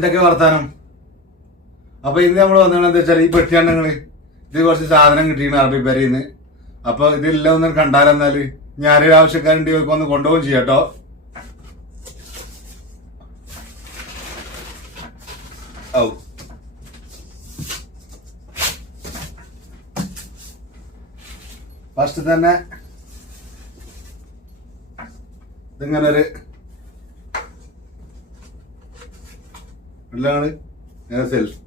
എന്തൊക്കെ വർത്താനം. അപ്പൊ ഇന്ന് നമ്മൾ വന്നതെന്താ വെച്ചാൽ ഈ പെട്ടിയാണ്ടങ്ങള് ഇത് കുറച്ച് സാധനം കിട്ടിയാണ് അറബി പെരയിന്ന്. അപ്പൊ ഇതെല്ലാം ഒന്ന് കണ്ടാലെന്നാല് ഞാനൊരു ആവശ്യക്കാരുണ്ട് ഒന്ന് കൊണ്ടുപോകും ചെയ്യാട്ടോ. ഔ ഫസ്റ്റ് തന്നെ ഇതിങ്ങനൊരു എല്ലാം സെൽഫ്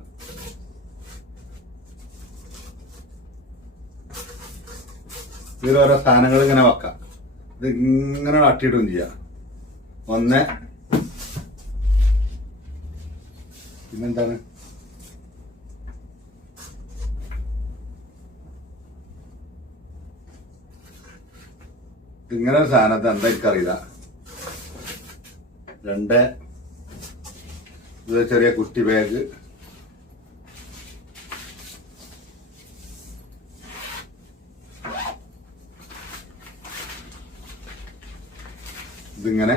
ഇതിൽ ഓരോ സാധനങ്ങൾ ഇങ്ങനെ വെക്കാം. ഇത് ഇങ്ങനെ അട്ടിയിടുകയും ചെയ്യാം. ഒന്ന് പിന്നെന്താണ് ഇങ്ങനെ ഒരു സാധനത്തെ എന്താ എനിക്കറിയില്ല. രണ്ട് ഇത് ചെറിയ കുട്ടി ബാഗ്. ഇതിങ്ങനെ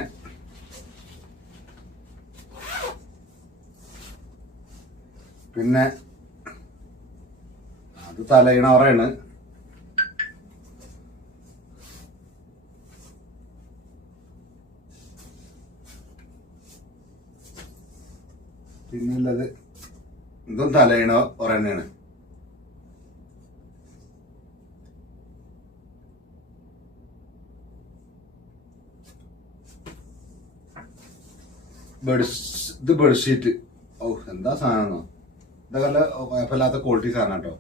പിന്നെ അത് തലയിണ പറയാണ്. പിന്നുള്ളത് ഇതും തലയിണ ഒരെണ്ണയാണ്. ഇത് ബെഡ്ഷീറ്റ്. ഓ എന്താ സാധനം, ഇതൊക്കെ നല്ല കുഴപ്പമില്ലാത്ത ക്വാളിറ്റി സാധനം കേട്ടോ.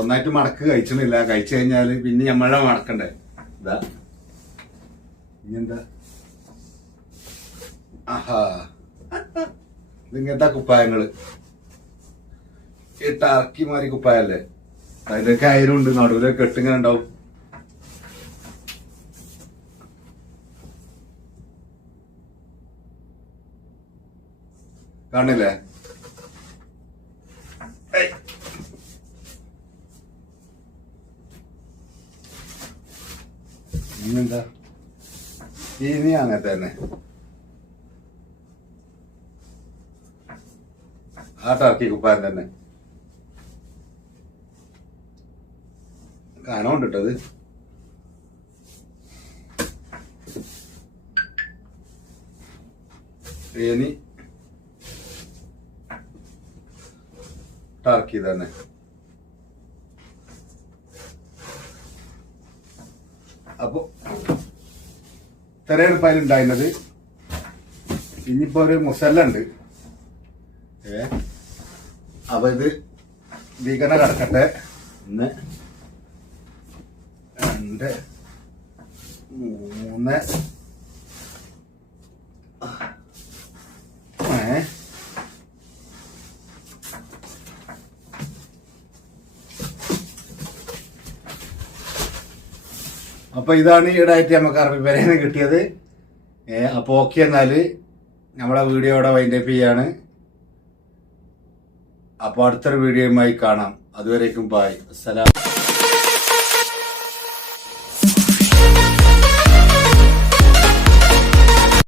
ഒന്നായിട്ട് മടക്ക് കഴിച്ചണില്ല. കഴിച്ചു കഴിഞ്ഞാല് പിന്നെ നമ്മളെ മടക്കണ്ടേ. ഇതാ ഇനിയെന്താ, ആഹാ ഇതിങ്ങനത്തെ കുപ്പായങ്ങള് ഈ ടർക്കി മാറി കുപ്പായല്ലേ. അതിലൊക്കെ ആയിരം ഉണ്ട്, നടുവിലൊക്കെ കെട്ടിങ്ങനെ ഉണ്ടാവും. കാണില്ലേ? ഇനിയെന്താ, ഇനി അങ്ങനത്തെ തന്നെ ആ ടർക്കി കുപ്പായം തന്നെ. കനമുണ്ട് കേട്ടത്. ഇനി ടർക്കി തന്നെ. അപ്പൊ തെരഞ്ഞെടുപ്പായാലും ഉണ്ടായിരുന്നത്. ഇനിയിപ്പോ ഒരു മുസല്ല ഉണ്ട്. അപ്പൊ ഇത് വീകന കിടക്കട്ടെ. ഒന്ന് രണ്ട് മൂന്ന് അപ്പൊ ഇതാണ് ഈടായിട്ട് നമുക്ക് അറബി പെരേന്ന് കിട്ടിയത്. അപ്പൊ ഓക്കെ, എന്നാല് നമ്മളെ വീഡിയോ ഇവിടെ വൈൻഡപ്പ് ചെയ്യാണ്. അപ്പൊ അടുത്തൊരു വീഡിയോയുമായി കാണാം. അതുവരേക്കും ബൈ. അസ്സലാം.